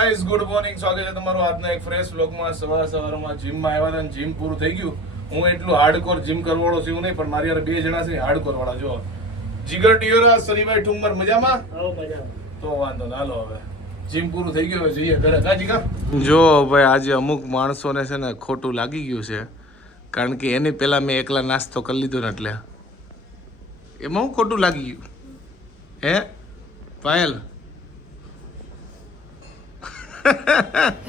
Guys good morning, સ્વાગત છે તમારું આજના એક ફ્રેશ વ્લોગમાં. સવારમાં જીમમાં આવ્યા હતા અને જીમ પૂરું થઈ ગયું. હું એટલું હાર્ડકોર જીમ કરવાળો છું નહીં, પણ મારી યાર બે જણા છે હાર્ડકોર વાળા. જો જીગર ડિયોરા, સનીભાઈ ઠુમર મજામાં? તો વાંધો ના, હાલો હવે જીમ પૂરું થઈ ગયું, હવે જઈએ ઘરે. કા જીગર? જો ભાઈ આજે અમુક માણસોને છે ને ખોટું લાગી ગયું છે, કારણ કે એની પહેલા મેં એકલા નાસ્તો કરી લીધો ને, એટલે એમાં હું ખોટું લાગી ગયું હે Payal?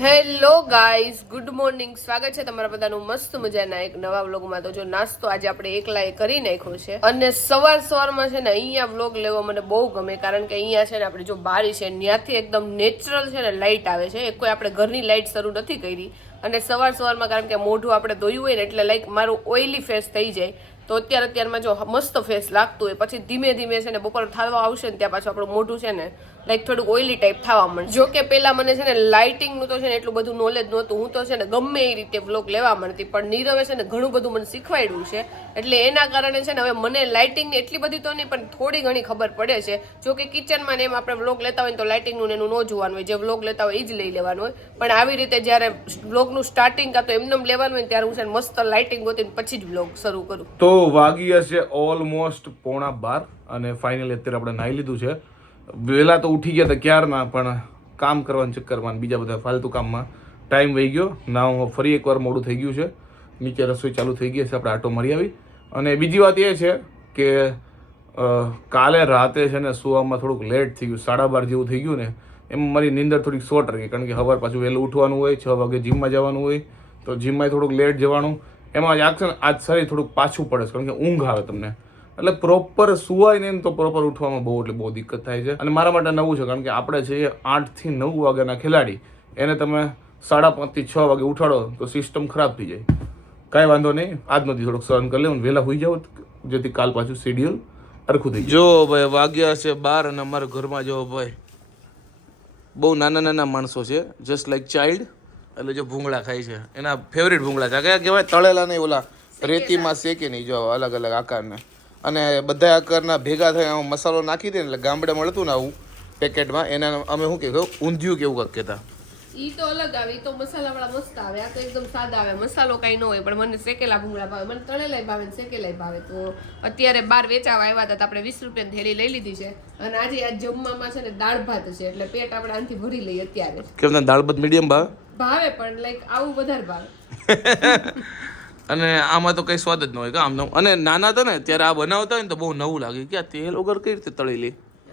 Hello guys, good morning. સ્વાગત છે તમારા બધાનું મસ્ત મજાના એક નવા વ્લોગમાં. તો જો નાસ્તો આજે આપણે એકલાએ કરી નાખ્યો છે, અને સવારમાં છે ને અહીંયા વ્લોગ લેવો મને બહુ ગમે, કારણ કે અહીંયા છે ને આપણે જો બારી છે ત્યાંથી એકદમ નેચરલ છે ને લાઇટ આવે છે. એક કોઈ આપણે ઘરની લાઇટ શરૂ નથી કરી, અને સવારમાં કારણ કે મોઢું આપણે ધોયું હોય ને એટલે લાઈક મારું ઓઇલી ફેસ થઈ જાય, તો અત્યારમાં જો મસ્ત ફેસ લાગતું હોય, પછી ધીમે ધીમે છે ને બપોર થવા આવશે ને ત્યાં પાછું આપણું મોઢું છે ને લાઈક થોડુંક ઓઇલી ટાઈપ થવા માંડે. જો કે પેલા મને છે ને લાઇટિંગનું તો છે ને એટલું બધું નોલેજ નહોતું, હું તો છે ને ગમે એ રીતે વ્લોગ લેવા માંડતી, પણ નીરવે છે ને ઘણું બધું મને શીખવાડ્યું છે, એટલે એના કારણે છે ને હવે મને લાઇટિંગની એટલી બધી તો નહીં, પણ થોડી ઘણી ખબર પડે છે. જો કે કિચનમાં ને એમ આપણે વ્લોગ લેતા હોય તો લાઇટિંગનું ને એનું ન જોવાનું હોય, જે વ્લોગ લેતા હોય એ જ લઈ લેવાનું હોય, પણ આવી રીતે જ્યારે વ્લોગનું સ્ટાર્ટિંગ કાં તો એમને લેવાનું હોય ત્યારે હું છે ને મસ્ત લાઇટિંગ ગોતીને પછી જ વ્લોગ શરૂ કરું. તો વાગી હશે ઓલમોસ્ટ 11:15 અને ફાઇનલી અત્યારે આપણે નાહી લીધું છે. વહેલા તો ઉઠી ગયા હતા ક્યારના, પણ કામ કરવાના ચક્કરમાં બીજા બધા ફાલતુ કામમાં ટાઈમ વહી ગયો. ના હું ફરી એકવાર મોડું થઈ ગયું છે, નીચે રસોઈ ચાલુ થઈ ગઈ છે, આપણે આટો મારી આવી. અને બીજી વાત એ છે કે કાલે રાતે છે ને સુવામાં થોડુંક લેટ થઈ ગયું, 12:30 જેવું થઈ ગયું ને, એમ મારી નીંદર થોડીક શોર્ટ રહી, કારણ કે સવાર પાછું વહેલું ઉઠવાનું હોય, 6 વાગે જીમમાં જવાનું હોય, તો જીમમાં થોડુંક લેટ જવાનું. એમાં આજ શરીર થોડુંક પાછું પડે છે, કારણ કે ઊંઘ આવે તમને, એટલે પ્રોપર સુવાય ને તો પ્રોપર ઉઠવામાં બહુ દિક્કત થાય છે. અને મારા માટે નવું છે, કારણ કે આપણે છીએ 8 થી 9 વાગ્યાના ખેલાડી, એને તમે 5:30 થી 6 વાગે ઉઠાડો તો સિસ્ટમ ખરાબ થઈ જાય. કાંઈ વાંધો નહીં, આજનો દી થોડોક સહન કરી લેવું, વહેલા હોઈ જાવ જેથી કાલ પાછું શેડ્યુલ સરખું થઈ જાય. જો ભાઈ વાગ્યા છે 12 અને અમારા ઘરમાં જો ભાઈ બહુ નાના માણસો છે, જસ્ટ લાઈક ચાઇલ્ડ. એટલે જો ભૂંગળા ખાય છે, એના ફેવરેટ ભૂંગળા છે. કયા કહેવાય? તળેલા નહીં, ઓલા રેતીમાં શેકે નહીં, જો અલગ અલગ આકારના, અને બધા આકારના ભેગા થઈને મસાલો નાખી દે ને, એટલે ગામડે મળતું ને આવું પેકેટમાં, એના અમે શું કહેવું ઊંધિયું કેવું કાંક કહેતા. ઈ તો અલગ આવે, ઈ તો મસાલા વાળા મસ્ત આવે, આ તો એકદમ સાદા આવે, મસાલો કઈ ન હોય. પણ મને શેકેલા ભૂંગળા ભાવે, મને તળેલાય ભાવે ને શેકેલાય ભાવે. તો અત્યારે બાર વેચાવા આવ્યા હતા, આપણે 20 રૂપિયાની થેલી લઈ લીધી છે, અને આજે આ જમવામાં છે ને દાળ ભાત છે, એટલે પેટ આપણે આનાથી ભરી લઈએ અત્યારે. કેમ દાળ ભાત મીડિયમ ભાવે પણ લાઈક આવું વધારે ભાવે. અને આમાં તો કઈ સ્વાદ જ ન હોય આમ. અને નાના હતા ને ત્યારે આ બનાવતા હોય ને તો બહુ નવું લાગે કે આ તેલ વગર કઈ રીતે તળી લે.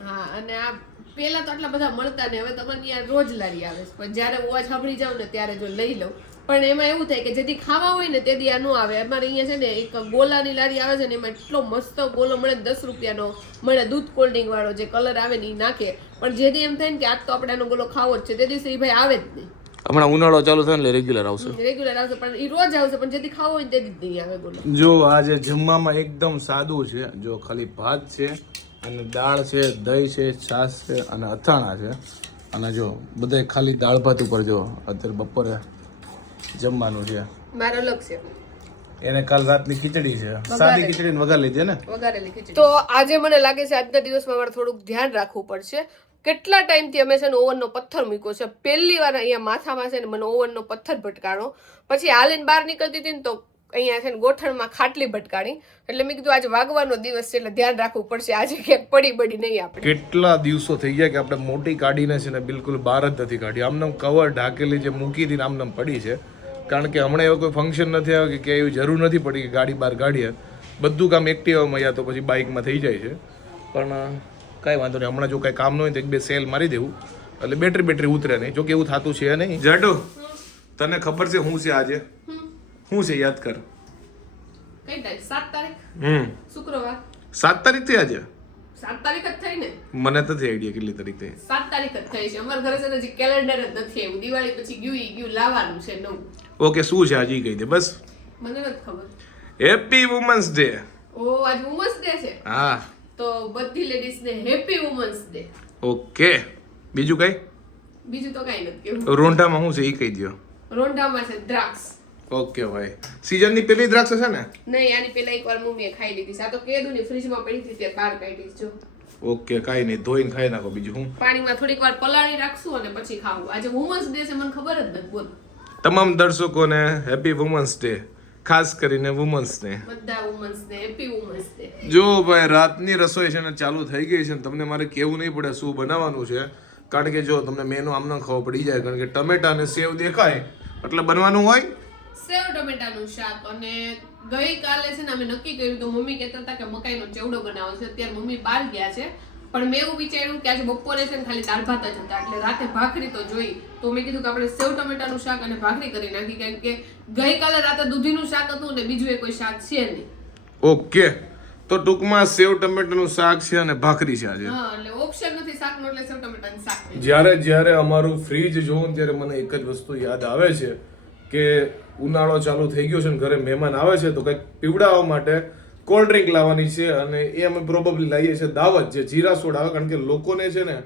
હા, અને આ પેલા તો આટલા બધા મળતા ને, હવે તમને ત્યાં રોજ લારી આવે છે, પણ જયારે ઓવા સાંભળી જાવ ને ત્યારે જો લઈ લઉં. પણ એમાં એવું થાય કે જેથી ખાવા હોય ને તેથી આ ન આવે. અમારે અહીંયા છે ને એક ગોલાની લારી આવે છે ને, એમાં એટલો મસ્ત ગોલો મળે, 10 રૂપિયાનો મળે, દૂધ કોલ્ડ ડ્રિંક વાળો, જે કલર આવે ને એ નાખે. પણ જેથી એમ થાય ને કે આજ તો આપણે આનો ગોલો ખાવો જ છે, તે દિવસે એ ભાઈ આવે જ નહીં. હમણાં ઉનાળો ચાલુ થાય ને રેગ્યુલર આવશે, પણ એ રોજ આવશે, પણ જેથી ખાવો હોય તે જ નહીં આવે ગોલો. જો આજે જમવામાં એકદમ સાદું છે, જો ખાલી ભાત છે અને દાળ છે, દહીં છે, છાશ છે અને અથાણા છે. અને જો બધા ખાલી દાળ ભાત ઉપર જો અત્યારે બપોરે જમવાનું છે. મારો અલગ છે, એને કાલ રાતની ખીચડી છે, સાદી ખીચડી ને વઘાર લીધી ને, વઘારેલી ખીચડી. તો આજે મને લાગે છે આજના દિવસમાં મારે થોડુંક ધ્યાન રાખવું પડશે. કેટલા ટાઈમથી અમે છે ને ઓવનનો પથ્થર મૂક્યો છે, પહેલી વાર અહીંયા માથામાં છે ને મને ઓવનનો પથ્થર ભટકાણો, પછી હાલીને બહાર નીકળતી હતી ને તો અહીંયા છે ને ગોઠણમાં ખાટલી ભટકાણી, એટલે મેં કીધું આજે વાગવાનો દિવસ છે એટલે ધ્યાન રાખવું પડશે, આજે ક્યાંક પડી નહીં આપણે. કેટલા દિવસો થઈ ગયા કે આપણે મોટી કાઢીને છે ને બિલકુલ બહાર જ નથી કાઢી, આમનામ કવર ઢાકેલી જે મૂકી હતી આમનામ પડી છે, કારણ કે હમણાં એવો કોઈ ફંક્શન નથી આવ્યો કે એવી જરૂર નથી પડી કે ગાડી બહાર કાઢીએ. બધું કામ એક્ટિવામાં યા તો પછી બાઇકમાં થઈ જાય છે, પણ કાંઈ વાંધો નહીં. હમણાં જો કાંઈ કામ ન હોય તો 1-2 સેલ મારી દેવું, એટલે બેટરી ઉતરે નહીં. જો કે એવું થતું છે નહીં. જાડો, તને ખબર છે શું છે આજે? શું છે યાદ કર. કઈ તારીખ? 7 તારીખ. શુક્રવાર. 7 તારીખ થઈ આજે? 7 તારીખ જ થઈ ને. મને નથી આઈડિયા કેટલી તારીખ થઈ. 7 તારીખ જ થઈ છે. અમારા ઘરે છે ને હજી કેલેન્ડર જ નથી આવ્યું. દિવાળી પછી ગયું લાવવાનું છે નવું. ઓકે, શું છે આજે કહી દે બસ. મને નથી ખબર. Happy women's day. ઓ આજ વુમન્સ ડે છે? હા. તો બધી લેડીઝ ને હેપી વુમન્સ ડે. ઓકે, બીજું કઈ? બીજું તો કઈ નથી કેવું. રોંઢામાં શું છે એ કહી દો. રોંઢામાં છે દ્રાક્ષ. ઓકે ભાઈ, સીઝનની પેલી દ્રાક્ષ છે ને? નહીં, આની પેલા એકવાર મમ્મીએ ખાઈ લીધી. આ તો કેદુની ફ્રીજમાં પડી હતી તે બહાર કાઢી જો. ઓકે, કાંઈ નહીં, ધોઈને ખાઈ નાખો. બીજું હું પાણીમાં થોડીક વાર પલાળી રાખશું અને પછી ખાવું. આજે વુમન્સ ડે છે, મને ખબર જ નથી. બોલ તમામ દર્શકોને હેપી વુમન્સ ડે, ખાસ કરીને વુમન્સ ડે. બધા women's day, happy women's day. જો ભાઈ રાતની રસોઈ છે ને ચાલુ થઈ ગઈ છે ને તમને મારે કેવું નહીં પડે શું બનાવવાનું છે, કારણ કે જો તમને મેનુ આમને ખબર પડી જાય, કારણ કે ટમેટા અને સેવ દેખાય એટલે બનવાનું હોય સેવ ટમેટાનું શાક. અને ગઈકાલે છે ને અમે નક્કી કર્યું તો મમ્મી કહેતા હતા કે મકાઈનો ચેવડો બનાવો છે. અત્યારે મમ્મી બહાર ગયા છે, પણ મેં એવું વિચાર્યું કે આજે બપોરે છે ને ખાલી દાળ ભાત જ હતા એટલે રાતે ભાખરી તો જોઈ, તો મેં કીધું કે આપણે સેવ ટમેટાનું શાક અને ભાખરી કરી નાખી, કારણ કે ગઈકાલે રાતે દૂધીનું શાક હતું ને બીજું કોઈ શાક છે નહીં. ઓકે, તો ટૂંકમાં સેવ ટમેટાનું શાક છે અને ભાખરી છે આજે. હા, એટલે ઓપ્શન નથી શાકનો, એટલે સેવ ટમેટાનું શાક. જ્યારે અમારું ફ્રીજ જોઉં ત્યારે મને એક જ વસ્તુ યાદ આવે છે કે ઉનાળો ચાલુ થઈ ગયો છે ને ઘરે મહેમાન આવે છે તો કંઈક પીવડાવવા માટે કોલ્ડ ડ્રિંક લાવવાની છે, અને એ અમે પ્રોબેબલી લાવીએ છીએ દાવત, જે જીરા સોડા આવે, કારણ કે લોકોને છે ને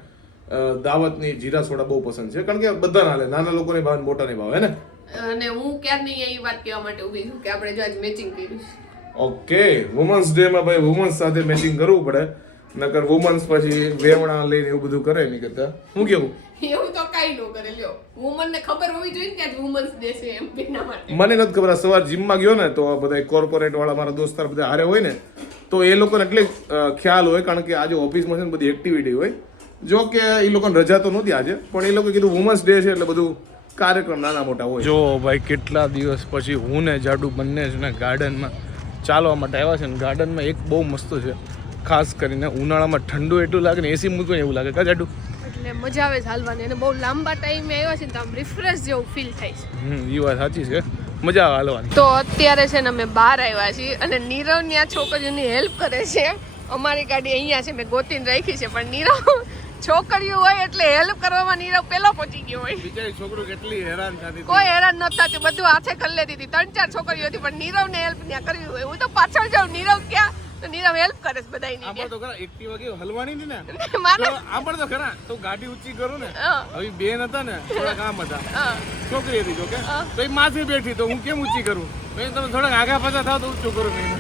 દાવતની જીરા સોડા બહુ પસંદ છે, કારણ કે બધા ના લે, નાના લોકોને ભાવે મોટાને ભાવે ને. અને હું ક્યારની એ વાત કહેવા માટે ઊભી છું કે આપણે જો આજ મેચિંગ કર્યું છે. ઓકે, વુમન્સ ડે માં ભાઈ વુમન્સ સાથે મેચિંગ કરવું પડે, નકર વુમન્સ પછી વેવણા લઈને એવું બધું કરે નહીં કરતા. હું કેવું? એવું તો કાઈ ન કરે. લ્યો, વુમન ને ખબર હોવી જોઈએ કે આજ વુમન્સ ડે છે એમ એના માટે. મને નથી ખબર. સવાર જીમમાં ગયો ને તો બધા કોર્પોરેટ વાળા મારા દોસ્તાર બધા હારે હોય ને તો એ લોકોને એટલે ખ્યાલ હોય, કારણ કે આજે ઓફિસમાં છે ને બધી એક્ટિવિટી હોય. જો કે એ લોકોને રજા તો નહોતી આજે, પણ એ લોકો કીધું વુમન્સ ડે છે એટલે બધું કાર્યક્રમ નાના મોટા હોય. જો ભાઈ કેટલા દિવસ પછી હું ને જાડુ બંને છે ને ગાર્ડનમાં ચાલવા માટે આવ્યા છે, ને ગાર્ડનમાં એક બહુ મસ્ત છે, ખાસ કરીને ઉનાળામાં ઠંડુ એટલું લાગે ને એસી મૂકવું એવું લાગે કા જાડુ? એટલે મજા આવે ચાલવાની, અને બહુ લાંબા ટાઈમે આવ્યા છે ને તો આમ રિફ્રેશ જેવું ફીલ થાય છે. એ વાત સાચી છે, મજા આવે હાલવાની. તો અત્યારે છે ને અમે બહાર આવ્યા છીએ અને નીરવની આ છોકરીઓની હેલ્પ કરે છે. અમારી ગાડી અહીંયા છે, મેં ગોતીને રાખી છે, પણ નીરવ છોકરીઓ હોય એટલે હેલ્પ કરવામાં નીરવ પેલો પહોંચી ગયો હોય. બિચારી છોકરો કેટલી હેરાન થતી, કોઈ હેરાન ન થતી, બધું હાથે કરી લેતી હતી. 3-4 છોકરીઓ હતી, પણ નીરવને હેલ્પ ત્યાં કરવી હોય. હું તો પાછળ જાઉં, નીરવ ક્યાં તો નીરવ હેલ્પ કરે છે બધાયની. આપણે તો ખરા એક્ટિવા કેવું હલવાની ની ને માનો આપણે તો ખરા તો ગાડી ઊંચી કરું ને, હવે બેન હતા ને થોડા કામ હતા, છોકરી હતી જો કે તો એ માથે બેઠી તો હું કેમ ઊંચી કરું? મેં તમે થોડાક આગા પાછા થાવ તો ઊંચું કરું નહીં.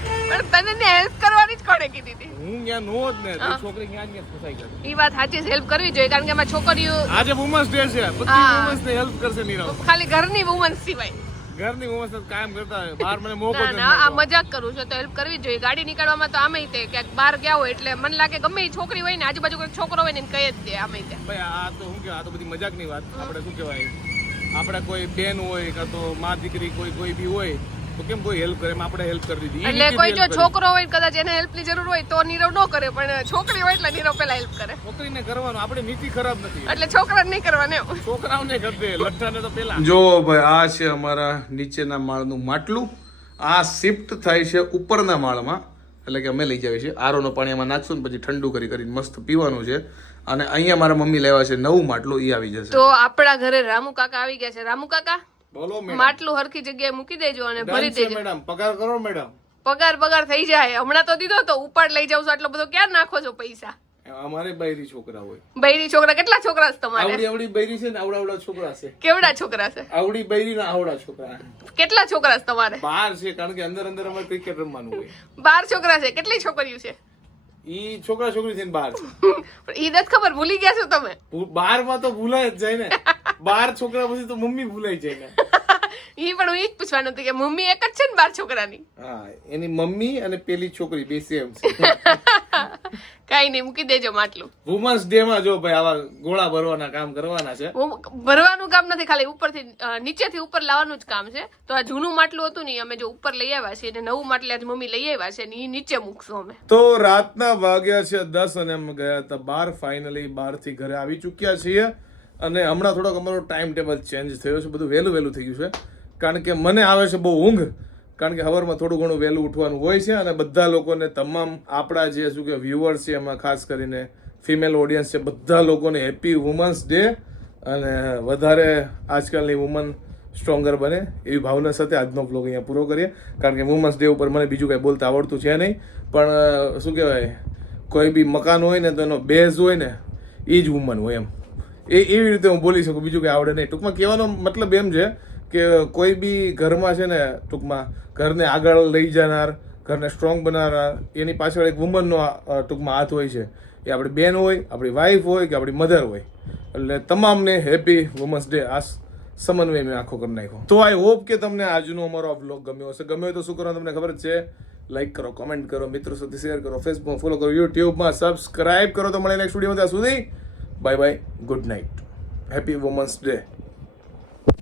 પણ તને હેલ્પ કરવાની જ કોણે કીધી હતી? હું ત્યાં નો જ ને, તો છોકરી ક્યાં ફસાઈ ગઈ. એ વાત સાચી, હેલ્પ કરવી જોઈએ, કારણ કે એમાં છોકરીઓ આજે વુમન્સ ડે છે, બધી વુમન્સ ને હેલ્પ કરશે નીરવ. ખાલી ઘરની વુમન્સ સિવાય ઘરની વુમન્સ કાયમ કરતા હોય, બહાર મને મોકો ના ના, આ મજાક કરું છું, તો હેલ્પ કરવી જોઈએ. ગાડી નીકળવામાં તો આમે તે ક્યાંક બહાર ગયા હોય એટલે મને લાગે ગમે એ છોકરી હોય ને આજુબાજુ કોઈ છોકરો હોય ને કહી જ દે આમે તે. ભાઈ આ તો શું કહેવાય, આ તો બધી મજાકની વાત. આપણે શું કહેવાય, આપણે કોઈ બેન હોય કાં તો મા દીકરી કોઈ બી હોય તો કેમ કોઈ હેલ્પ કરે, એમ આપણે હેલ્પ કરી દીધી. એટલે કોઈ જો છોકરો હોય કદાચ એને હેલ્પની જરૂર હોય તો નીરવ ન કરે, પણ છોકરી હોય એટલે નીરવ પેલા હેલ્પ કરે. છોકરીને કરવાનું, આપણે નીતિ ખરાબ નથી, એટલે છોકરાને નહીં કરવાનું, છોકરાઓને કરી દે, લઠ્ઠાને તો પેલા. જો ભાઈ આ છે અમારા નીચેના માળનું માટલું, આ શિફ્ટ થાય છે ઉપરના માળમાં, એટલે કે અમે લઈ જઈએ છીએ. આરોનો પાણી એમાં નાખશું ને પછી ઠંડુ કરીને મસ્ત પીવાનું છે. અને અહીંયા મારા મમ્મી લેવા છે નવું માટલું, એ આવી જશે. તો આપણા ઘરે રામુ કાકા આવી ગયા છે. રામુ કાકા બોલો, માટલું હરખી જગ્યાએ મૂકી દેજો અને ભરી દેજો. મેડમ પગાર કરો મેડમ. પગાર થઈ જાય, હમણાં તો દીધો તો ઉપાડ લઈ જાવ છો, આટલો બધો ક્યાં નાખો છો પૈસા? અમારે બૈરી છોકરા હોય. બૈરી છોકરા કેટલા છોકરા છે તમારે? આવડી બૈરી છે ને આવડા છોકરા છે. કેવડા છોકરા છે? આવડી બૈરી ના આવડા છોકરા. કેટલા છોકરા છે તમારે? 12 છે, કારણ કે અંદર અમારે ક્રિકેટ રમવાનું હોય. 12 છોકરા છે. કેટલી છોકરીઓ છે? ઈ છોકરા છોકરી થઈને 12 છે. ઈ નથી ખબર, ભૂલી ગયા છો તમે? 12 માં તો ભૂલાય જ જાય ને. 12 છોકરા પછી તો મમ્મી ભૂલાઈ જાય ને. ઈ પણ હું ઈ જ પૂછવાનું હતું કે મમ્મી એક જ છે ને 12 છોકરાની? હા, એની મમ્મી અને પેલી છોકરી બે સેમ છે. કાઈ નહીં, મૂકી દેજો માટલું. વુમન્સ ડે માં જો ભાઈ આવા ગોળા ભરવાના કામ કરવાના છે. ભરવાનું કામ નથી, ખાલી ઉપરથી નીચેથી ઉપર લાવવાનું જ કામ છે. તો આ જૂનું માટલું હતું ને અમે જો ઉપર લઈ આવ્યા છે, અને નવું માટલું આજ મમ્મી લઈ આવ્યા છે ને ઈ નીચે મૂકશું અમે. તો રાતના વાગ્યા છે 10 અને અમે ગયા હતા 12. ફાઇનલી 12 થી ઘરે આવી ચૂક્યા છીએ, અને હમણાં થોડોક અમારો ટાઈમ ટેબલ ચેન્જ થયો છે, બધું વહેલું થઈ ગયું છે, કારણ કે મને આવે છે બહુ ઊંઘ, કારણ કે સવારમાં થોડું ઘણું વહેલું ઉઠવાનું હોય છે. અને બધા લોકોને, તમામ આપણા જે શું કે વ્યુઅર્સ છે, એમાં ખાસ કરીને ફિમેલ ઓડિયન્સ છે, બધા લોકોને હેપી વુમન્સ ડે, અને વધારે આજકાલની વુમન સ્ટ્રોંગર બને એવી ભાવના સાથે આજનો બ્લોગ અહીંયા પૂરો કરીએ. કારણ કે વુમન્સ ડે ઉપર મને બીજું કંઈ બોલતા આવડતું છે નહીં, પણ શું કહેવાય, કોઈ બી મકાન હોય ને તો એનો બેઝ હોય ને એ જ વુમન હોય, એમ એવી રીતે હું બોલી શકું, બીજું કંઈ આવડે નહીં. ટૂંકમાં કહેવાનો મતલબ એમ છે કે કોઈ બી ઘરમાં છે ને, ટૂંકમાં ઘરને આગળ લઈ જનાર, ઘરને સ્ટ્રોંગ બનાવનાર, એની પાછળ એક વુમનનો ટૂંકમાં હાથ હોય છે. એ આપણી બેન હોય, આપણી વાઈફ હોય કે આપણી મધર હોય, એટલે તમામને હેપી વુમન્સ ડે. આ સમન્વય મેં આખો કરી નાખ્યો. તો આઈ હોપ કે તમને આજનો અમારો આ બ્લોગ ગમ્યો હશે. ગમ્યો હોય તો શું કરવાનું તમને ખબર જ છે, લાઈક કરો, કોમેન્ટ કરો, મિત્રો સાથે શેર કરો, ફેસબુકમાં ફોલો કરો, યુટ્યુબમાં સબસ્ક્રાઇબ કરો. તો મળે નેક્સ્ટ વિડીયોમાં. ત્યાં સુધી bye bye, good night, happy women's day.